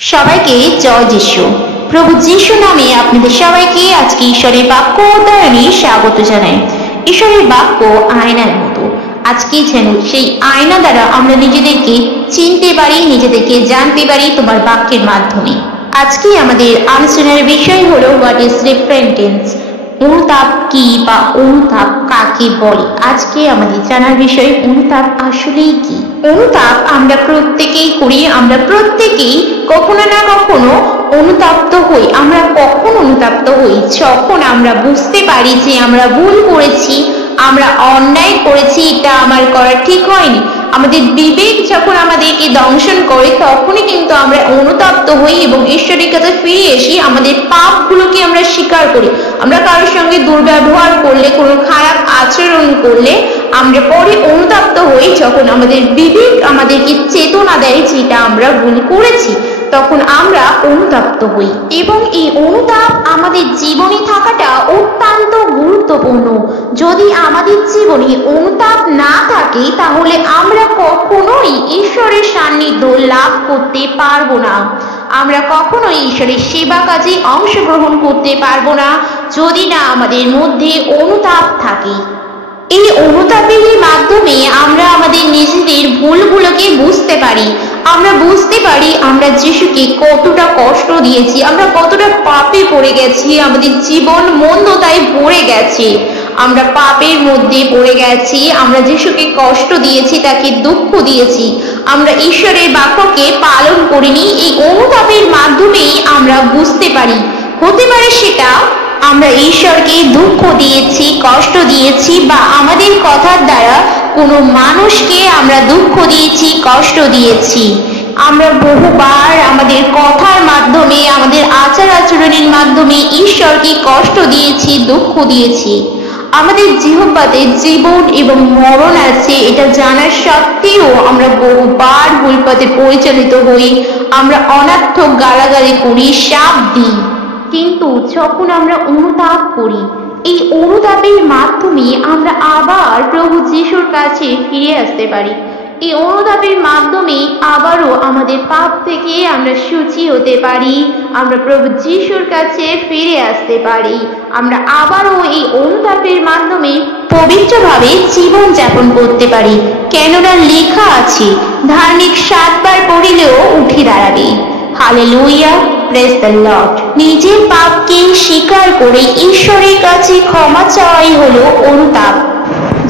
সবাইকে জয় যিশু। প্রভু যিশু নামে আপনাদের সবাইকে আজকে ঈশ্বরের বাক্য অধ্যয়নে স্বাগত জানাই। ঈশ্বরের বাক্য আয়নার মতো। আজকে যেন সেই আয়না দ্বারা আমরা নিজেদেরকে চিনতে পারি, নিজেদেরকে জানতে পারি তোমার বাক্যের মাধ্যমে। আজকে আমাদের আলোচনার বিষয় হলো হোয়াট ইজ রিপেন্টেন্স। অনুতাপ কি বা অনুতাপ কাকে বলে। আজকে আমাদের জানার বিষয় অনুতাপ আসলেই কি। অনুতাপ আমরা প্রত্যেকেই করি, আমরা প্রত্যেকেই কখনো না কখনো অনুতপ্ত হই। আমরা কখন অনুতপ্ত হই? যখন আমরা বুঝতে পারি যে আমরা ভুল করেছি, আমরা অন্যায় করেছি, এটা আমার করা ঠিক হয়নি। আমাদের বিবেক যখন আমাদেরকে দংশন করে তখনই কিন্তু আমরা অনুতপ্ত হই এবং ঈশ্বরের কাছে ফিরে এসে আমাদের পাপগুলোকে আমরা স্বীকার করি। আমরা কারোর সঙ্গে দুর্ব্যবহার করলে, কোনো খারাপ আচরণ করলে আমরা পরে অনুতপ্ত হই যখন আমাদের বিবেক আমাদেরকে চেতনা দেয় যেটা আমরা ভুল করেছি, তখন আমরা অনুতপ্ত হই। এবং এই অনুতাপ আমাদের জীবনে থাকাটা অত্যন্ত গুরুত্বপূর্ণ। যদি আমাদের জীবনে অনুতাপ না থাকে তাহলে আমরা কখনোই ঈশ্বরের সান্নিধ্য লাভ করতে পারবো না। আমরা কখনোই ঈশ্বরের সেবা কাজে অংশগ্রহণ করতে পারবো না যদি না আমাদের মধ্যে অনুতাপ থাকে। এই অনুতাপের মাধ্যমে আমরা আমাদের নিজেদের ভুলগুলোকে বুঝতে পারি। আমরা বুঝতে পারি আমরা যিশুকে কতটা কষ্ট দিয়েছি, আমরা কতটা পাপে পড়ে গেছি, আমাদের জীবন মন্দতায় ভরে গেছে, আমরা পাপের মধ্যে পড়ে গেছি, আমরা যিশুকে কষ্ট দিয়েছি, তাকে দুঃখ দিয়েছি, আমরা ঈশ্বরের বাক্যকে পালন করিনি। এই অনুতাপের মাধ্যমেই আমরা বুঝতে পারি। হতে পারে সেটা আমরা ঈশ্বরকে দুঃখ দিয়েছি, কষ্ট দিয়েছি, বা আমাদের কথার দ্বারা কোনো মানুষকে আমরা দুঃখ দিয়েছি, কষ্ট দিয়েছি। আমরা বহুবার আমাদের কথার মাধ্যমে, আমাদের আচার আচরণের মাধ্যমে ঈশ্বরকে কষ্ট দিয়েছি, দুঃখ দিয়েছি। আমাদের জিহ্বাতে জীবন এবং মরণ আছে এটা জানার সত্ত্বেও আমরা বহুবার ভুল পথে পরিচালিত হই। আমরা অনার্থক গালাগালি করি, শাপ দিই। কিন্তু যখন আমরা অনুতাপ করি, এই অনুতাপের মাধ্যমে আমরা আবার প্রভু যিশুর কাছে ফিরে আসতে পারি। এই অনুতাপের মাধ্যমে আবারও আমাদের পাপ থেকে আমরা শুচি হতে পারি, আমরা প্রভু যিশুর কাছে ফিরে আসতে পারি। আমরা আবারও এই অনুতাপের মাধ্যমে পবিত্রভাবে জীবন যাপন করতে পারি। কেননা লেখা আছে, ধার্মিক 7 বার পড়িলেও উঠে দাঁড়াবে। Hallelujah, praise the Lord. নিজের পাপকে স্বীকার করে ঈশ্বরের কাছে ক্ষমা চাওয়াই হলো অনুতাপ।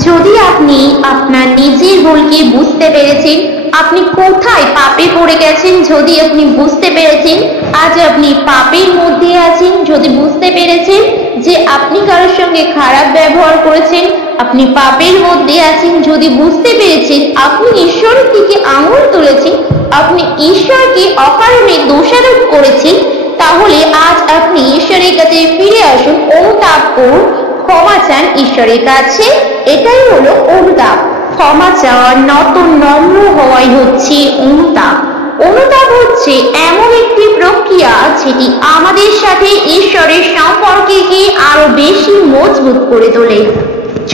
যদি আপনি আপনার নিজের ভুলকে বুঝতে পেরেছেন, আপনি কোথায় পাপে পড়ে গেছেন, যদি আপনি বুঝতে পেরেছেন আজ আপনি পাপের মধ্যে আছেন, যদি বুঝতে পেরেছেন যে আপনি কারোর সঙ্গে খারাপ ব্যবহার করেছেন, আপনি পাপের মধ্যে আছেন, যদি বুঝতে পেরেছেন আপনি ঈশ্বরের দিকে আঙুল তুলেছেন, আপনি ঈশ্বরকে অকারণে দোষারোপ করেছেন, তাহলে আজ আপনি ঈশ্বরের কাছে ফিরে আসুন, অনুতাপ করুন, ক্ষমা চান ঈশ্বরের কাছে। এটাই হলো অনুতাপ। ক্ষমা চাওয়া, নত নম্র হওয়াই হচ্ছে অনুতাপ। অনুতাপ হচ্ছে এমন একটি প্রক্রিয়া যেটি আমাদের সাথে ঈশ্বরের সম্পর্ককে আরো বেশি মজবুত করে তোলে।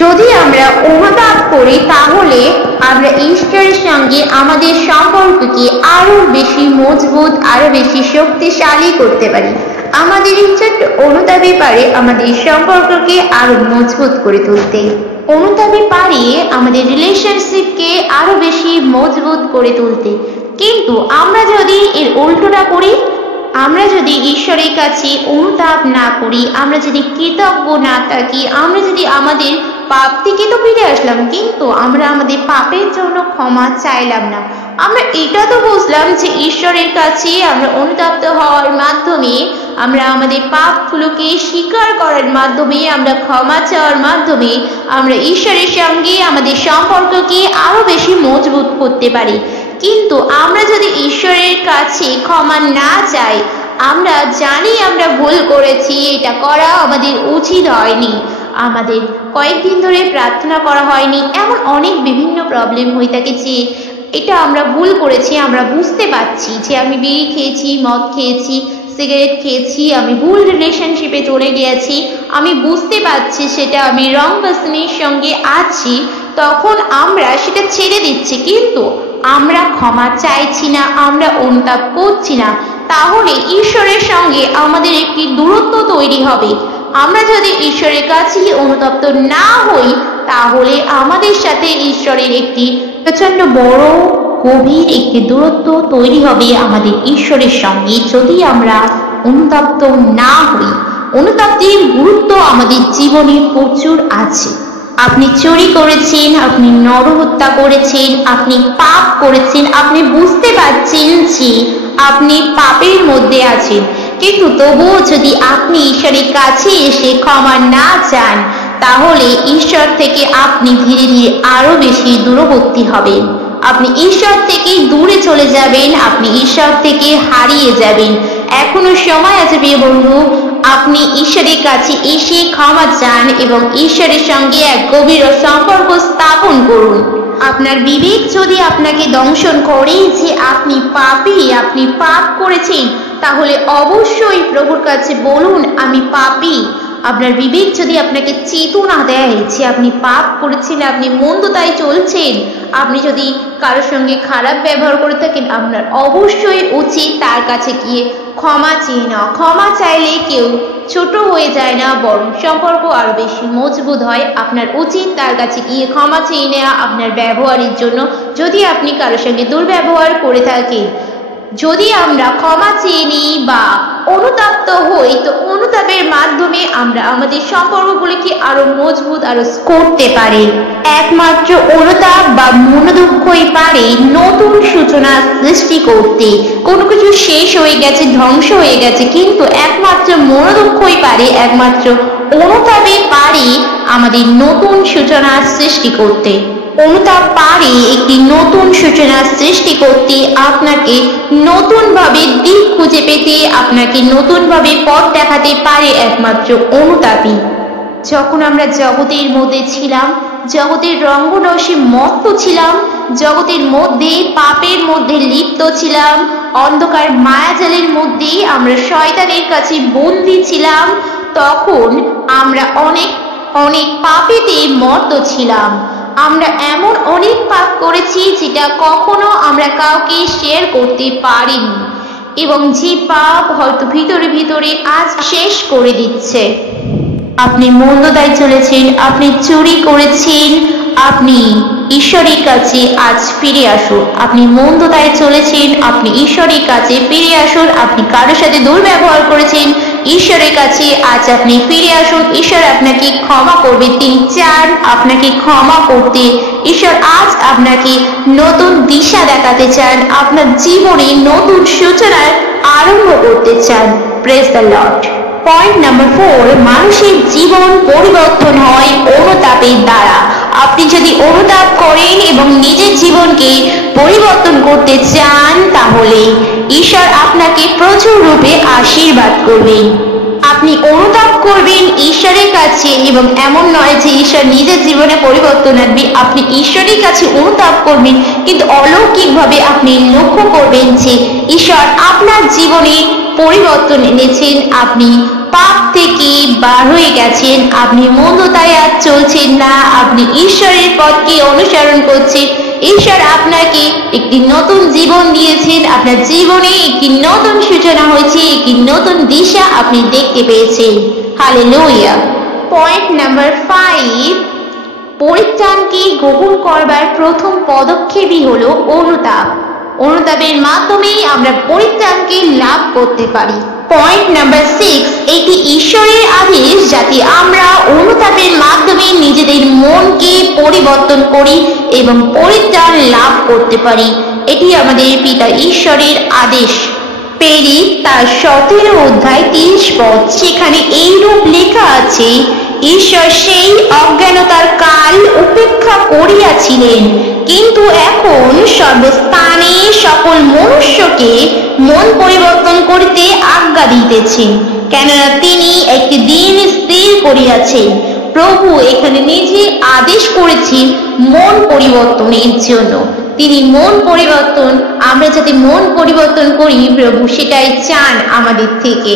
যদি আমরা অনুতাপ করি তাহলে আমরা ঈশ্বরের সঙ্গে আমাদের সম্পর্ককে আরো বেশি মজবুত, আরো বেশি শক্তিশালী করতে পারি। আমাদের ছোট্ট অনুতাপই পারে আমাদের সম্পর্ককে আরো মজবুত করে তুলতে। অনুতাপই পারে আমাদের রিলেশনশিপকে আরো বেশি মজবুত করে তুলতে। কিন্তু আমরা যদি এর উল্টোটা করি, আমরা যদি ঈশ্বরের কাছে অনুতাপ না করি, আমরা যদি কৃতজ্ঞ না থাকি, আমরা যদি আমাদের পাপ থেকে তো ফিরে আসলাম কিন্তু আমরা আমাদের পাপের জন্য ক্ষমা চাইলাম না, আমরা এটা তো বুঝলাম যে ঈশ্বরের কাছে আমরা অনুতপ্ত হওয়ার মাধ্যমে, আমরা আমাদের পাপগুলোকে স্বীকার করার মাধ্যমে, আমরা ক্ষমা চাওয়ার মাধ্যমে আমরা ঈশ্বরের সঙ্গে আমাদের সম্পর্ককে আরো বেশি মজবুত করতে পারি। কিন্তু আমরা যদি ঈশ্বরের কাছে ক্ষমা না চাই, আমরা জানি আমরা ভুল করেছি, এটা করা আমাদের উচিত হয়নি, আমাদের কয়েকদিন ধরে প্রার্থনা করা হয়নি, এমন অনেক বিভিন্ন প্রবলেম হয়ে থাকে যে এটা আমরা ভুল করেছি, আমরা বুঝতে পারছি যে আমি বিড়ি খেয়েছি, মদ খেয়েছি, সিগারেট খেয়েছি, আমি ভুল রিলেশনশিপে চলে গিয়েছি, আমি বুঝতে পারছি সেটা আমি রং পার্সনের সঙ্গে আছি, তখন আমরা সেটা ছেড়ে দিচ্ছি, কিন্তু আমরা ক্ষমা চাইছি না, আমরা অনুতাপ করছি না। তাহলে ঈশ্বরের সঙ্গে আমাদের একটি দূরত্ব তৈরি হবে। আমরা যদি ঈশ্বরের কাছে অনুতপ্ত না হই তাহলে আমাদের সাথে ঈশ্বরের একটি প্রচন্ড বড় গভীর একটি দূরত্ব তৈরি হবে আমাদের ঈশ্বরের সঙ্গে, যদি আমরা অনুতপ্ত না হই। অনুতপ্তির গুরুত্ব আমাদের জীবনে প্রচুর আছে। আপনি চুরি করেছেন, আপনি নরহত্যা করেছেন, আপনি পাপ করেছেন, আপনি বুঝতে পারছেন যে আপনি পাপের মধ্যে আছেন, কিন্তু তবুও যদি আপনি ঈশ্বরের কাছে এসে ক্ষমা না চান তাহলে ঈশ্বর থেকে আপনি ধীরে ধীরে আরো বেশি দূরবর্তী হবেন। আপনি ঈশ্বর থেকে দূরে চলে যাবেন, আপনি ঈশ্বর থেকে হারিয়ে যাবেন। এখনো সময় আছে প্রিয় বন্ধু, আপনি ঈশ্বরের কাছে এসে ক্ষমা চান এবং ঈশ্বরের সঙ্গে এক গভীর সম্পর্ক স্থাপন করুন। আপনার বিবেক যদি আপনাকে দংশন করে যে আপনি পাপী, আপনি পাপ করেছেন, তাহলে অবশ্যই প্রভুর কাছে বলুন আমি পাপী। আপনার বিবেক যদি আপনাকে চেতনা দেয় যে আপনি পাপ করেছেন, আপনি মন্দতায় চলছেন, আপনি যদি কারোর সঙ্গে খারাপ ব্যবহার করে থাকেন, আপনার অবশ্যই উচিত তার কাছে গিয়ে ক্ষমা চেয়ে নেওয়া। ক্ষমা চাইলে কেউ ছোট হয়ে যায় না, বরং সম্পর্ক আরো বেশি মজবুত হয়। আপনার উচিত তার কাছে গিয়ে ক্ষমা চেয়ে নেওয়া আপনার ব্যবহারের জন্য, যদি আপনি কারোর সঙ্গে দুর্ব্যবহার করে থাকেন। যদি আমরা ক্ষমা চেয়ে নিই বা অনুতপ্ত হই, তো অনুতাপের মাধ্যমে আমরা আমাদের সম্পর্কগুলিকে আরো মজবুত আরো করতে পারি। একমাত্র অনুতাপ বা মনোদুঃখই পারে নতুন সূচনা সৃষ্টি করতে। কোনো কিছু শেষ হয়ে গেছে, ধ্বংস হয়ে গেছে, কিন্তু একমাত্র মনোদুঃখই পারে, একমাত্র অনুতাপই পারে আমাদের নতুন সূচনা সৃষ্টি করতে। অনুতাপ পারে একটি নতুন সূচনা সৃষ্টি করতে, আপনাকে নতুন ভাবে দিক খুঁজে পেতে, আপনাকে নতুন ভাবে পথ দেখাতে পারে একমাত্র অনুতাপই। যখন আমরা জগতের মধ্যে ছিলাম, জগতের রঙ্গরসে মত্ত ছিলাম, জগতের মধ্যে পাপের মধ্যে লিপ্ত ছিলাম, অন্ধকার মায়াজালের মধ্যে আমরা শয়তানের কাছে বন্দী ছিলাম, তখন আমরা অনেক অনেক পাপেতে মত্ত ছিলাম। আমরা এমন অনেক পাপ করেছি যেটা কখনো আমরা কাউকে শেয়ার করতে পারিনি, এবং যে পাপ হয়তো ভিতরে ভিতরে আজ শেষ করে দিচ্ছে। আপনি মন্দতায় চলেছেন, আপনি চুরি করেছেন, আপনি ঈশ্বরের কাছে আজ ফিরে আসুন। আপনি মন্দতায় চলেছেন, আপনি ঈশ্বরের কাছে ফিরে আসুন। আপনি কারোর সাথে দুর্ব্যবহার করেছেন, ঈশ্বরের কাছে আজ আপনি ফিরে আসুন। ঈশ্বর আপনাকে ক্ষমা করবে, তিনি চান আপনাকে ক্ষমা করতে। ঈশ্বর আজ আপনাকে নতুন দিশা দেখাতে চান, আপনার জীবনে নতুন সূচনার আরম্ভ করতে চান। Praise the Lord. Point number 4, মানুষের জীবন পরিবর্তন হয় অনুতাপের দ্বারা। আপনি যদি অনুতাপ করেন এবং নিজের জীবনকে পরিবর্তন করতে চান তাহলে ঈশ্বর আপনাকে প্রচুর রূপে আশীর্বাদ করবেন। আপনি অনুতাপ করবেন ঈশ্বরের কাছে, এবং এমন নয় যে ঈশ্বর নিজের জীবনে পরিবর্তন আনবে। আপনি ঈশ্বরের কাছে অনুতাপ করবেন, কিন্তু অলৌকিকভাবে আপনি লক্ষ্য করবেন যে ঈশ্বর আপনার জীবনে পরিবর্তন এনেছেন। আপনি পাপ থেকে বার হয়ে গেছেন, আপনি মন্দতায় আর চলছেন না, আপনি ঈশ্বরের পথকে অনুসরণ করছেন। ঈশ্বর আপনাকে একটি নতুন জীবন দিয়েছেন, আপনার জীবনে একটি নতুন সূচনা হয়েছে, একটি নতুন দিশা আপনি দেখতে পেয়েছেন। হালেলুয়া। পয়েন্ট নাম্বার 5, পরিত্রাণকে গ্রহণ করবার প্রথম পদক্ষেপই হলো অনুতাপ। অনুতাপের মাধ্যমেই আমরা পরিত্রাণকে লাভ করতে পারি। পয়েন্ট নাম্বার 6, এটি ঈশ্বরের আদেশ যাতে আমরা অনুতাপের মাধ্যমে নিজেদের মনকে পরিবর্তন করি এবং পরিত্রাণ লাভ করতে পারি। এটি আমাদের পিতা ঈশ্বরের আদেশ। প্রেরিত তার 17 অধ্যায় 30 পদ, সেখানে এইরূপ লেখা আছে, ঈশ্বর সেই অজ্ঞানতার কাল উপেক্ষা করিয়াছিলেন, কিন্তু এখন সর্বস্থানে সকল মনুষ্যকে মন পরিবর্তন করিতে আজ্ঞা দিতেছেন, কেননা তিনি একটি দিন স্থির করিয়াছেন। প্রভু এখানে নিজে আদেশ করেছেন মন পরিবর্তনের জন্য। তিনি মন পরিবর্তন, আমরা যাতে মন পরিবর্তন করি, প্রভু সেটাই চান আমাদের থেকে।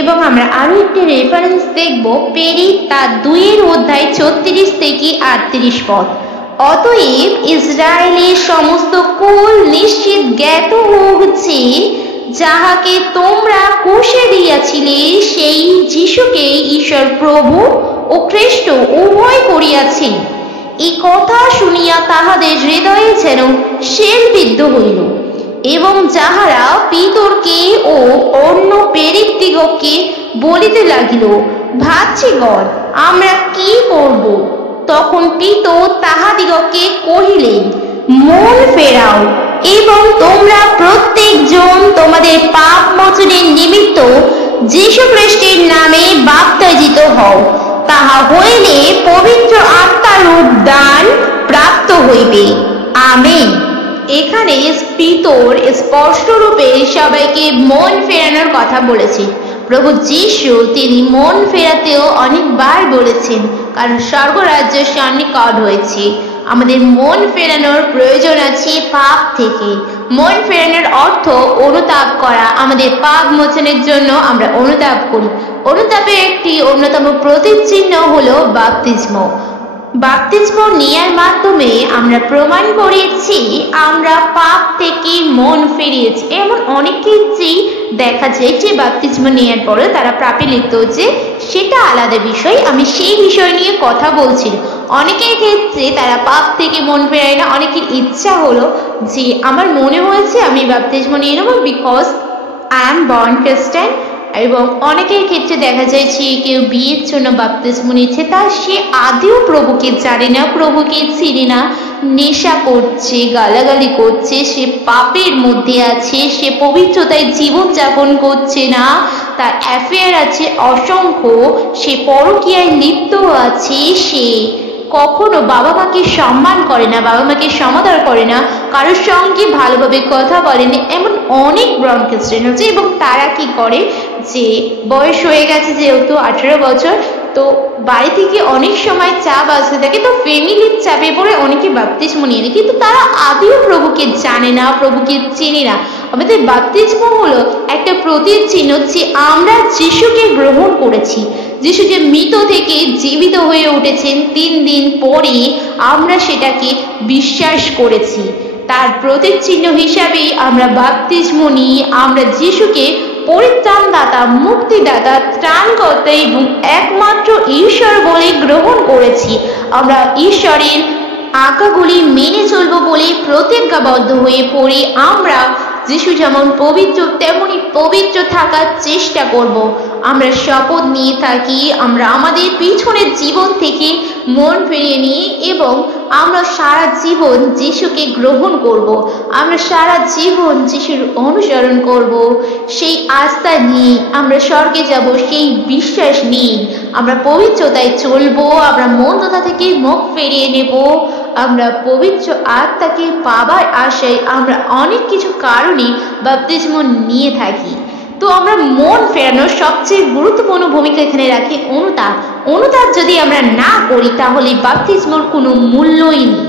এবং আমরা আরো একটি রেফারেন্স দেখব, প্রেরিত তার 2 অধ্যায় 34 থেকে 38 পদ। অতএব ইসরায়েলের সমস্ত কুল নিশ্চিত জ্ঞাত হোক যে যাহাকে তোমরা ক্রুশে দিয়াছিলে, সেই যিশুকে ঈশ্বর প্রভু ও খ্রিস্ট উভয় করিয়াছেন। এই কথা শুনিয়া তাহাদের হৃদয়ে যেন শেলবিদ্ধ হইল, এবং যাহারা পিতরকে ও অন্য প্রেরিতদিগকে বলিতে লাগিল, ভাতৃগণ, আমরা কি করব? তখন পিতর তাহাদিগকে কহিলেন, মন ফেরাও, এবং তোমরা প্রত্যেকজন তোমাদের পাপ মোচনের নিমিত্ত যীশু খ্রিস্টের নামে বাপ্তাজিত হও, তাহা হইলে পবিত্র আত্মার দান প্রাপ্ত হইবে। আমেন। এখানে পিতর স্পষ্ট রূপে সবাইকে মন ফেরানোর কথা বলেছেন। প্রভু যীশু তিনি মন ফেরাতেও অনেকবার বলেছেন, কারণ স্বর্গরাজ্য সন্নিকট হয়েছে। আমাদের মন ফেরানোর প্রয়োজন আছে পাপ থেকে। মন ফেরানোর অর্থ অনুতাপ করা। আমাদের পাপ মোচনের জন্য আমরা অনুতাপ করি। অনুতাপের একটি অন্যতম প্রতীকচিহ্ন হলো বাপ্তিস্ম। বাপ্তিস্ম নেয়ার মাধ্যমে আমরা প্রমাণ করেছি আমরা পাপ থেকে মন ফিরিয়েছি। এমন অনেক ক্ষেত্রেই দেখা যায় যে বাপ্তিস্ম নেয়ার পরে তারা পাপে লিপ্ত হচ্ছে, সেটা আলাদা বিষয়। আমি সেই বিষয় নিয়ে কথা বলছি। অনেকের ক্ষেত্রে তারা পাপ থেকে মন ফেরায় না। অনেকের ইচ্ছা হলো যে আমার মনে হয়েছে আমি বাপ্তিস্ম নিয়ে নেবো, বিকজ আই এম বর্ন খ্রিস্টান। এবং অনেকের ক্ষেত্রে দেখা যায় যে কেউ বিয়ের জন্য বাপ্তিস্ম নিচ্ছে, তা সে আদেও প্রভুকে জানে না, প্রভুকে চিনে না, নেশা করছে, গালাগালি করছে, সে পাপের মধ্যে আছে, সে পবিত্রতায় জীবনযাপন করছে না, তার অ্যাফেয়ার আছে অসংখ্য, সে পরকীয়ায় লিপ্ত আছে, সে কখনো বাবা মাকে সম্মান করে না, বাবা মাকে সমাদর করে না, কারোর সঙ্গে ভালোভাবে কথা বলেনি। এমন অনেক বর্ন খ্রিস্টান হচ্ছে। এবং তারা কি করে, যে বয়স হয়ে গেছে যেহেতু 18 বছর, তো বাড়ি থেকে অনেক সময় চাপ আসতে থাকে, তো ফ্যামিলির চাপে পড়ে অনেকে বাপ্তিস্ম নিয়ে নেয়, কিন্তু তারা আদেও প্রভুকে জানে না, প্রভুকে চেনে না। আমাদের বাপ্তিস্ম হলো একটা প্রতীক চিহ্ন যে আমরা যিশুকে গ্রহণ করেছি। যিশু যে মৃত থেকে জীবিত হয়ে উঠেছেন 3 দিন পরে আমরা সেটাকে বিশ্বাস করেছি। তার প্রতীক চিহ্ন হিসাবেই আমরা বাপ্তিস্ম নিয়ে আমরা যিশুকে পরিত্রাণদাতা, মুক্তিদাতা, ত্রাণকর্তা এবং একমাত্র ঈশ্বর বলে গ্রহণ করেছি। আমরা ঈশ্বরের আজ্ঞাগুলি মেনে চলব বলে প্রতিজ্ঞাবদ্ধ হয়ে পড়ে আমরা যিশু যেমন পবিত্র তেমনি পবিত্র থাকার চেষ্টা করব। আমরা শপথ নিয়ে থাকি আমরা আমাদের পিছনের জীবন থেকে মন ফিরিয়ে নিয়ে এবং আমরা সারা জীবন যিশুকে গ্রহণ করব। আমরা সারা জীবন যিশুর অনুসরণ করব। সেই আস্থা নিয়ে আমরা স্বর্গে যাব, সেই বিশ্বাস নিয়ে আমরা পবিত্রতায় চলবো। আমরা মন্দতা থেকে মুখ ফিরিয়ে নেব। আমরা পবিত্র আত্মাকে পাবার আশায় আমরা অনেক কিছু কারণে বাপ্তিস্ম নিয়ে থাকি। তো আমরা মন ফেরানোর সবচেয়ে গুরুত্বপূর্ণ ভূমিকা এখানে রাখি অনুতাপ। অনুতাপ যদি আমরা না করি তাহলে বাপ্তিস্মর কোনো মূল্যই নেই।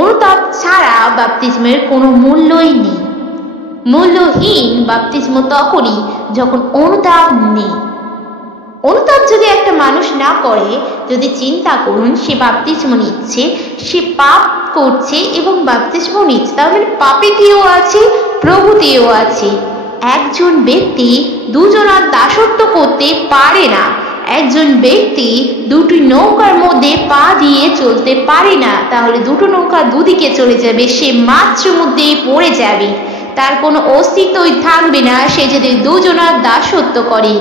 অনুতাপ ছাড়া বাপ্তিস্মের কোনো মূল্যই নেই। মূল্যহীন বাপ্তিস্ম তখনই যখন অনুতাপ নেই। অনুতাপ যদি একটা মানুষ না করে, যদি চিন্তা করুন সে বাপ্তিস্ম নিচ্ছে, সে পাপ করছে এবং বাপ্তিস্ম নিচ্ছে, তাহলে পাপেতেও আছে, প্রভুতেও আছে। একজন ব্যক্তি দুজনার দাসত্ব করতে পারে না। একজন ব্যক্তি দুটি নৌকার মধ্যে পা দিয়ে চলতে পারে না, তাহলে দুটো নৌকা দুদিকে চলে যাবে, সে মাঝ মধ্যে পড়ে যাবে, তার কোনো অস্তিত্বই থাকবে না। সে যদি দুজনার দাসত্ব করে,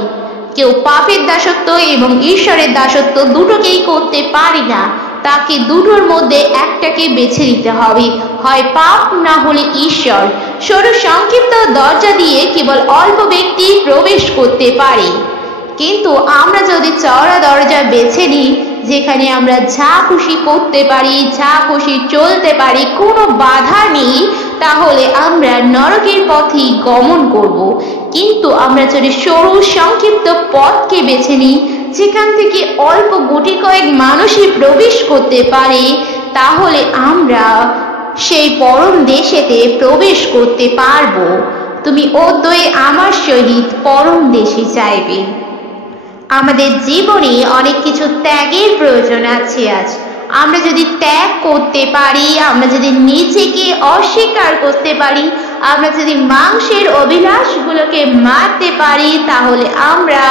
কেউ পাপের দাসত্ব এবং ঈশ্বরের দাসত্ব দুটোকেই করতে পারে না, তাকে দুটোর মধ্যে একটাকে বেছে নিতে হবে, হয় পাপ না হলে ঈশ্বর। সরু সংক্ষিপ্ত দরজা দিয়ে কেবল অল্প ব্যক্তি প্রবেশ করতে পারে, কিন্তু আমরা যদি চওড়া দরজা বেছে নিই, যেখানে আমরা যা খুশি করতে পারি, যা খুশি চলতে পারি, কোনো বাধা নেই, তাহলে আমরা নরকের পথেই গমন করব। কিন্তু আমরা যদি সরু সংক্ষিপ্ত পথকে বেছে নিই, যেখান থেকে অল্প গুটি কয়েক মানুষই প্রবেশ করতে পারে, তাহলে আমরা সেই পরম দেশেতে প্রবেশ করতে পারবো। তুমি অদ্বয়ে আমার সহিত পরম দেশে যাইবে। আমাদের জীবনে অনেক কিছু ত্যাগের প্রয়োজন আছে। আজ আমরা যদি ত্যাগ করতে পারি, আমরা যদি নিজেকে অস্বীকার করতে পারি, আমরা যদি মাংসের অভিলাষগুলোকে মারতে পারি তাহলে আমরা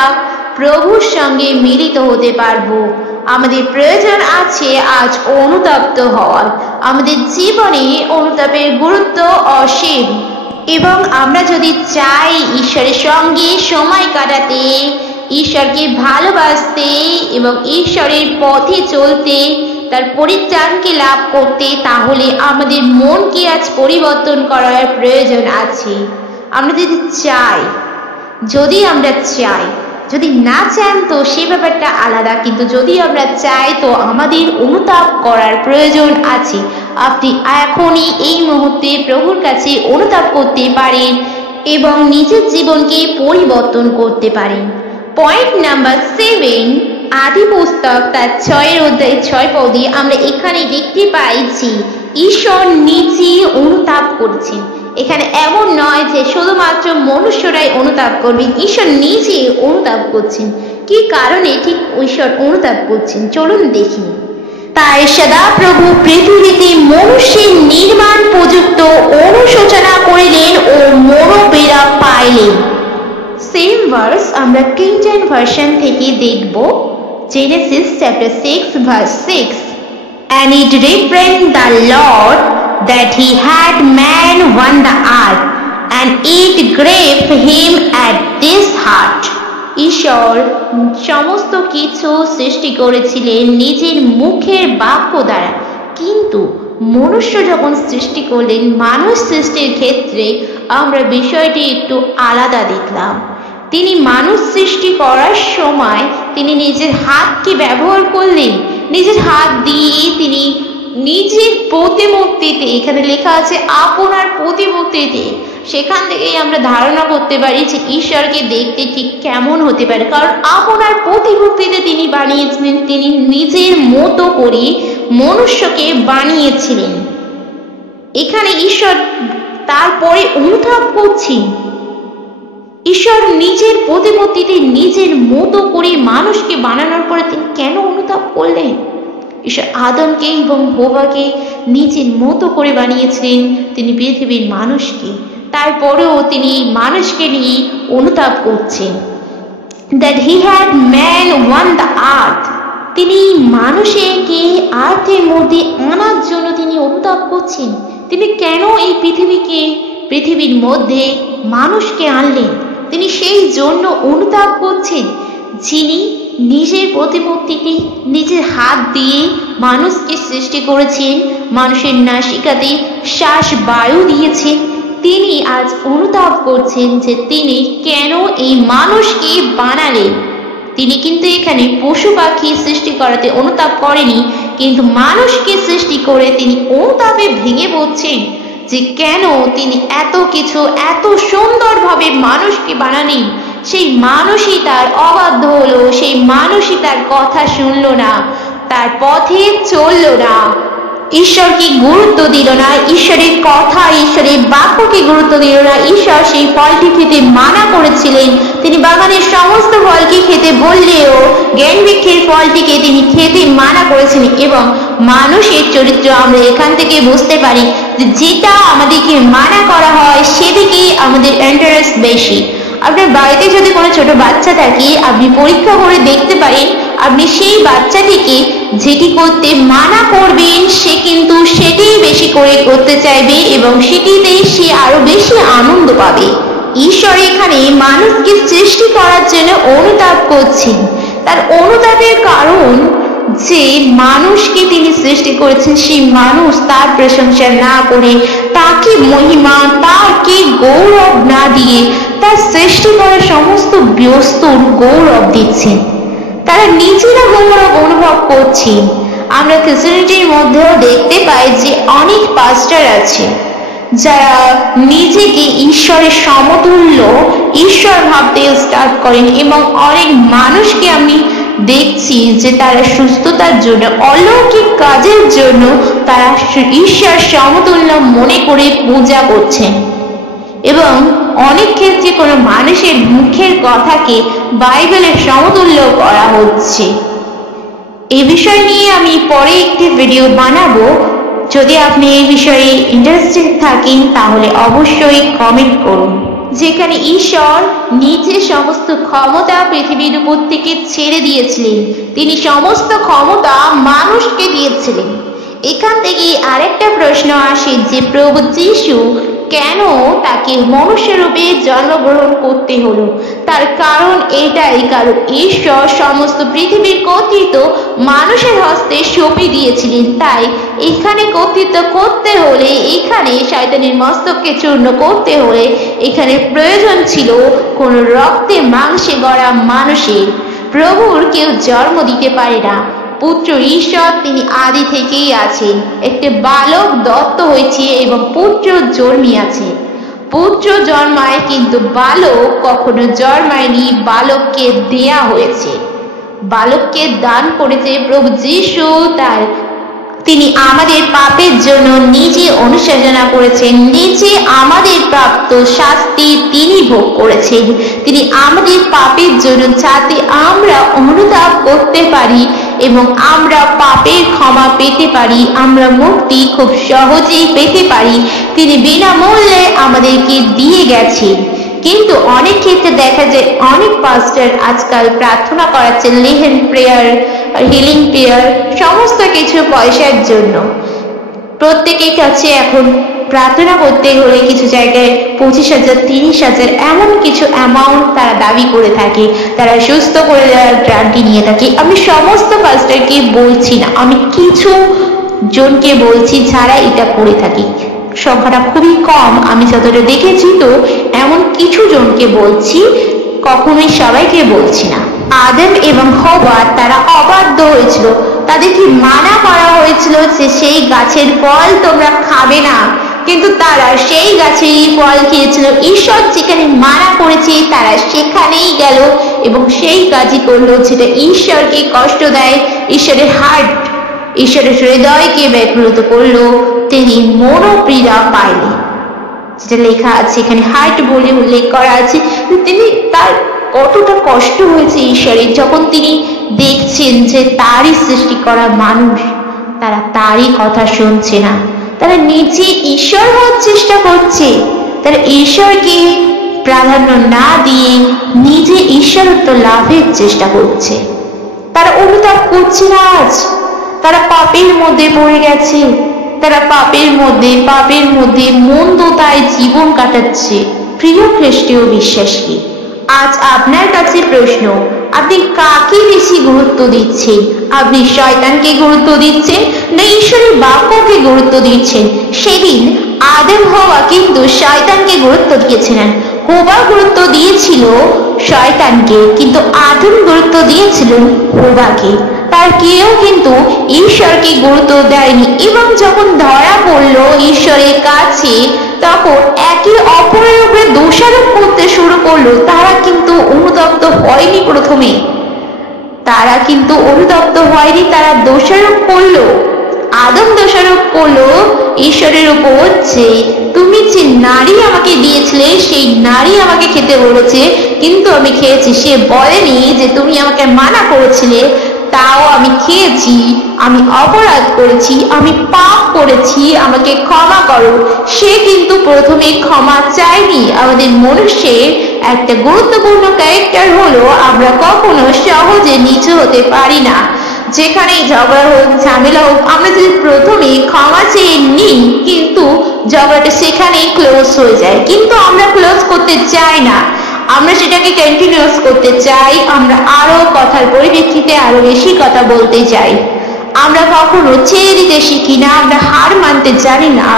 প্রভুর সঙ্গে মিলিত হতে পারবো। আমাদের প্রয়োজন আছে আজ অনুতপ্ত হওয়ার। আমাদের জীবনে অনুতাপের গুরুত্ব অসীম এবং আমরা যদি চাই ঈশ্বরের সঙ্গে সময় কাটাতে, ঈশ্বরকে ভালোবাসতে এবং ঈশ্বরের পথে চলতে, তার পরিত্রাণকে লাভ করতে, তাহলে আমাদের মনকে আজ পরিবর্তন করার প্রয়োজন আছে। আমরা যদি আমরা চাই, যদি না চান তো সে ব্যাপারটা আলাদা, কিন্তু যদি আমরা চাই তো আমাদের অনুতাপ করার প্রয়োজন আছে। আপনি এখনই এই মুহূর্তে প্রভুর কাছে অনুতাপ করতে পারেন এবং নিজের জীবনকে পরিবর্তন করতে পারেন। পয়েন্ট নাম্বার 7, আদি পুস্তক তার 6 অধ্যায় 6 পদে আমরা এখানে দেখতে পাইছি ঈশ্বর নিজে অনুতাপ করছেন। এখানে এমন নয় যে শুধুমাত্র মনুষ্যরাই অনুতাপ করবেন, ঈশ্বর নিজে অনুতাপ করছেন। কি কারণে ঠিক ঈশ্বর অনুতাপ করছেন চলুন দেখি। তাই সদাপ্রভু পৃথিবীতে মনুষ্যের নির্মাণ প্রযুক্ত অনুশোচনা করিলেন ও মনোপীড়া পাইলেন। সেম ভার্স আমরা কিং জেমস ভার্সন থেকে দেখব। Genesis chapter 6 verse 6, and it repreened the Lord that he had man on the earth, and it grieved him at his heart. ঈশ্বর সমস্ত কিছু সৃষ্টি করেছিলেন নিজের মুখের বাক্য দ্বারা, কিন্তু মনুষ্য যখন সৃষ্টি করলেন, মানুষ সৃষ্টির ক্ষেত্রে আমরা বিষয়টি একটু আলাদা দেখলাম। তিনি মানুষ সৃষ্টি করার সময় তিনি নিজের হাতকে ব্যবহার করলেন। নিজের হাত দিয়ে তিনি নিজের প্রতিমূর্তিতে, এখানে লেখা আছে আপনার প্রতিমূর্তিতে, সেখান থেকেই আমরা ধারণা করতে পারি যে ঈশ্বরকে দেখতে ঠিক কেমন হতে পারে, কারণ আপনার প্রতিমূর্তিতে তিনি বানিয়েছিলেন। তিনি নিজের মতো করে মনুষ্যকে বানিয়েছিলেন। এখানে ঈশ্বর তারপরে অনুতাপ করছেন। ঈশ্বর নিজের প্রতিমূর্তিতে নিজের মতো করে মানুষকে বানানোর পরে তিনি কেন অনুতাপ করলেন? ঈশ্বর আদমকে এবং হওয়াকে নিজের মতো করে বানিয়েছিলেন, তিনি পৃথিবীর মানুষকে, তারপরেও তিনি মানুষকে নিয়ে অনুতাপ করছেন। That he had man on the earth, তিনি মানুষকে আর্থের মধ্যে আনার জন্য তিনি অনুতাপ করছেন। তিনি কেন এই পৃথিবীর মধ্যে মানুষকে আনলেন? তিনি সেই জন্য অনুতাপ করছেন যিনি নিজের প্রতিমূর্তিতে নিজের হাত দিয়ে মানুষকে সৃষ্টি করেছেন, মানুষের নাসিকাতে শ্বাস বায়ু দিয়েছেন। তিনি আজ অনুতাপ করছেন যে তিনি কেন এই মানুষকে বানালেন। তিনি কিন্তু এখানে পশু পাখি সৃষ্টি করাতে অনুতাপ করেনি, কিন্তু মানুষকে সৃষ্টি করে তিনি অনুতাপে ভেঙে পড়ছেন যে কেন তিনি এত কিছু এত সুন্দরভাবে মানুষকে বানালেন। সেই মানুষই তার অবাধ্য হলো, সেই মানুষই তার কথা শুনল না, তার পথে চলল না, ঈশ্বরকে গুরুত্ব দিল না, ঈশ্বরের কথা ঈশ্বরের বাক্যকে গুরুত্ব দিল না। ঈশ্বর সেই ফলটি খেতে মানা করেছিলেন। তিনি বাগানের সমস্ত ফলকে খেতে বললেও জ্ঞান বৃক্ষের ফলটিকে তিনি খেতে মানা করেছিলেন। এবং মানুষের চরিত্র আমরা এখান থেকে বুঝতে পারি যে যেটা আমাদেরকে মানা করা হয় সেদিকেই আমাদের ইন্টারেস্ট বেশি। আপনার বাড়িতে যদি কোনো ছোট বাচ্চা থাকে, আপনি পরীক্ষা করে দেখতে পারেন, আপনি সেই বাচ্চাটিকে যেটি করতে মানা করবেন সে কিন্তু সেটাই বেশি করে করতে চাইবে এবং সেটিতেই সে আরো বেশি আনন্দ পাবে। ঈশ্বর এখানে মানুষকে সৃষ্টি করার জন্য অনুতাপ করছেন। তার অনুতাপের কারণ যে মানুষকে তিনি সৃষ্টি করেছেন, সেই মানুষ তার প্রশংসা না করে, তাকে মহিমা, তাকে গৌরব না দিয়ে তার সৃষ্টি করার সমস্ত বস্তুর গৌরব দিচ্ছেন। তারা নিজেরা গৌরব অনুভব করছেন। আমরা খ্রিস্টানিটির মধ্যেও দেখতে পাই যে অনেক পাস্টার আছে যারা নিজেকে ঈশ্বরের সমতুল্য ঈশ্বর ভাবতে স্টার্ট করেন এবং অনেক মানুষকে আমি দেখছি যে তারা সুস্থতার জন্য, অলৌকিক কাজের জন্য তারা ঈশ্বর সমতুল্য মনে করে পূজা করছেন এবং অনেক ক্ষেত্রে কোনো মানুষের মুখের কথাকে বাইবেলের সমতুল্য করা হচ্ছে। এই বিষয় নিয়ে আমি পরে একটি ভিডিও বানাবো। যদি আপনি এই বিষয়ে ইন্টারেস্টেড থাকেন তাহলে অবশ্যই কমেন্ট করুন। যেখানে ঈশ্বর নিজে সমস্ত ক্ষমতা পৃথিবীর উপর থেকে ছেড়ে দিয়েছিলেন, তিনি সমস্ত ক্ষমতা মানুষকে দিয়েছিলেন। এখান থেকে আরেকটা প্রশ্ন আসে যে প্রভু যীশু কেন তাকে মনুষ্যরূপে জন্মগ্রহণ করতে হলো? তার কারণ এটাই, কারণ ঈশ্বর সমস্ত পৃথিবীর কর্তৃত্ব মানুষের হস্তে সঁপে দিয়েছিলেন। তাই এখানে কর্তৃত্ব করতে হলে, এখানে শয়তানের মস্তককে চূর্ণ করতে হলে এখানে প্রয়োজন ছিল কোন রক্তে মাংসে গড়া মানুষের। প্রভুর কেউ জন্ম দিতে পারে না। পুত্র ঈশ্বর তিনি আদি থেকেই আছেন। একটি বালক দত্ত হয়েছে এবং পুত্র জন্মিয়াছে। পুত্র জন্মায় কিন্তু বালক কখনো জন্মায়নি, বালককে দেয়া হয়েছে, বালককে দান করেছে প্রভু যীশু। তার তিনি আমাদের পাপের জন্য নিজে অনুশোচনা করেছেন, নিজে আমাদের প্রাপ্ত শাস্তি তিনি ভোগ করেছেন। তিনি আমাদের পাপের জন্য, যাতে আমরা অনুতাপ করতে পারি এবং আমরা পাপের ক্ষমা পেতে পারি, আমরা মুক্তি খুব সহজেই পেতে পারি, তিনি বিনামূল্যে আমাদেরকে দিয়ে গেছেন। কিন্তু অনেক ক্ষেত্রে দেখা যায় অনেক পাস্টার আজকাল প্রার্থনা করাচ্ছেন লিহেন প্রেয়ার, হিলিং প্রেয়ার, সমস্ত কিছু পয়সার জন্য। প্রত্যেকের কাছে এখন প্রার্থনা করতে হলে কিছু জায়গায় 25,000, 30,000 এমন কিছু অ্যামাউন্ট তারা দাবি করে থাকে, তারা সুস্থ করে দেওয়ার গ্যারান্টি নিয়ে থাকে। আমি সমস্ত পাস্টারকে বলছি না, আমি কিছু জনকে বলছি যারা এটা করে থাকে, সংখ্যাটা খুবই কম, আমি যতটা দেখেছি। তো এমন কিছু জনকে বলছি, কখনোই সবাইকে বলছি না। আদম এবং হওয়া তারা অবাধ্য হয়েছিল, তাদেরকে মানা করা হয়েছিল যে সেই গাছের ফল তোমরা খাবে না, কিন্তু তারা সেই গাছেরই ফল খেয়েছিল। ঈশ্বর যেখানে মানা করেছে তারা সেখানেই গেল এবং সেই কাজই করলো যেটা ঈশ্বরকে কষ্ট দেয়, ঈশ্বরের হার্ট, ঈশ্বরের হৃদয়কে ব্যাকুলত করলো। তিনি মনোপীড়া পাইলেন, যেটা লেখা আছে এখানে হার্ট বলে উল্লেখ করা আছে। তিনি তার কতটা কষ্ট হয়েছে ঈশ্বরের, যখন তিনি দেখছেন যে তারই সৃষ্টি করা মানুষ তারা তারই কথা শুনছে না, তারা নিজে ঈশ্বর হওয়ার চেষ্টা করছে, তারা ঈশ্বরকে প্রাধান্য না দিয়ে নিজে ঈশ্বরত্ব লাভের চেষ্টা করছে। তারা অনুতাপ করছে না, আজ তারা পাপের মধ্যে পড়ে গেছে, তারা পাপের মধ্যে মন্দতায় জীবন কাটাচ্ছে। প্রিয় খ্রিস্টীয় বিশ্বাসী, আজ আপনার কাছে প্রশ্ন, আপনি কাকে বেশি গুরুত্ব দিচ্ছেন? আপনি শয়তানকে গুরুত্ব দিচ্ছেন না ঈশ্বরের বাক্যকে গুরুত্ব দিচ্ছেন? সেদিন আদম হওয়া কিন্তু শয়তানকে গুরুত্ব দিয়েছিলেন। হওয়া গুরুত্ব দিয়েছিল শয়তানকে, কিন্তু আদম গুরুত্ব দিয়েছিলেন হওয়াকে। তার কেউ কিন্তু ঈশ্বরকে গুরুত্ব দেয়নি। এবং যখন ধরা পড়লো ঈশ্বরের কাছে, তখন একে অপরের উপরে দোষারোপ করতে শুরু করলো। তারা কিন্তু অনুতপ্ত হয়নি, প্রথমে তারা কিন্তু অনুতপ্ত হয়নি, তারা দোষারোপ করলো। আদম দোষারোপ করলো ঈশ্বরের উপর যে তুমি যে নারী আমাকে দিয়েছিলে সেই নারী আমাকে খেতে বলেছে, কিন্তু আমি খেয়েছি। সে বলেনি যে তুমি আমাকে মানা করেছিলে, তাও আমি খেয়েছি, আমি অপরাধ করেছি, আমি পাপ করেছি, আমাকে ক্ষমা করো। সে কিন্তু প্রথমে ক্ষমা চায়নি। আমাদের মনুষ্যের একটা গুরুত্বপূর্ণ ক্যারেক্টার হলো আমরা কখনো সহজে নিচু হতে পারি না। যেখানে ঝগড়া হোক, ঝামেলা হোক, আমরা যদি প্রথমে ক্ষমা চেয়ে নিই, কিন্তু ঝগড়াটা সেখানেই ক্লোজ হয়ে যায়। কিন্তু আমরা ক্লোজ করতে চাই না, আমরা সেটাকে কন্টিনিউয়াস করতে চাই। আমরা আরো কথার পরিপ্রেক্ষিতে আরো বেশি কথা বলতে চাই। আমরা কখনো ছেড়ে দিতে শিখি না, আমরা হার মানতে জানি না,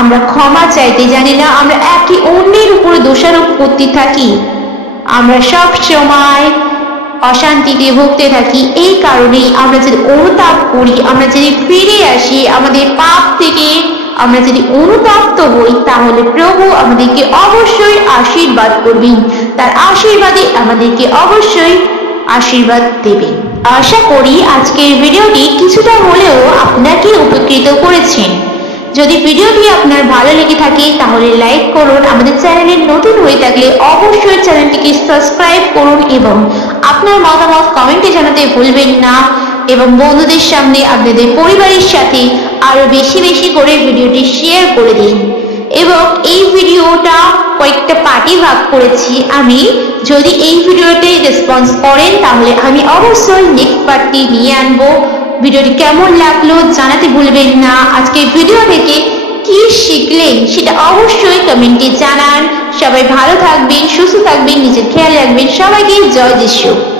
আমরা ক্ষমা চাইতে জানি না, আমরা একে অন্যের উপরে দোষারোপ করতে থাকি। আমরা সব সময় অশান্তিতে ভুগতে থাকি। এই কারণেই আমরা যদি অনুতাপ করি, আমরা যদি ফিরে আসি আমাদের পাপ থেকে, আমরা যদি অনুতপ্ত হই, তাহলে প্রভু আমাদেরকে অবশ্যই আশীর্বাদ করবেন। তার আশীর্বাদে আমাদেরকে অবশ্যই আশীর্বাদ দেবেন। আশা করি আজকের ভিডিওটি কিছুটা হলেও আপনাকে উপকৃত করেছেন। যদি ভিডিওটি আপনার ভালো লেগে থাকে তাহলে লাইক করুন। আমাদের চ্যানেলে নতুন হয়ে থাকলে অবশ্যই চ্যানেলটিকে সাবস্ক্রাইব করুন এবং আপনার মতামত কমেন্টে জানাতে ভুলবেন না। এবং বন্ধুদের সামনে আপনাদের পরিবারের সাথে আরো বেশি বেশি করে ভিডিওটি শেয়ার করে দিন। এবং এই ভিডিওটা কয়েকটা পার্টি ভাগ করেছি আমি, যদি এই ভিডিওতে রেসপন্স করেন তাহলে আমি অবশ্যই নেক্সট পার্টটি নিয়ে আনবো। ভিডিওটি কেমন লাগলো জানাতে ভুলবেন না। আজকে ভিডিও থেকে কি শিখলেন সেটা অবশ্যই কমেন্টে জানান। সবাই ভালো থাকবেন, সুস্থ থাকবেন, নিজের খেয়াল রাখবেন। সবাইকে জয় যিশু।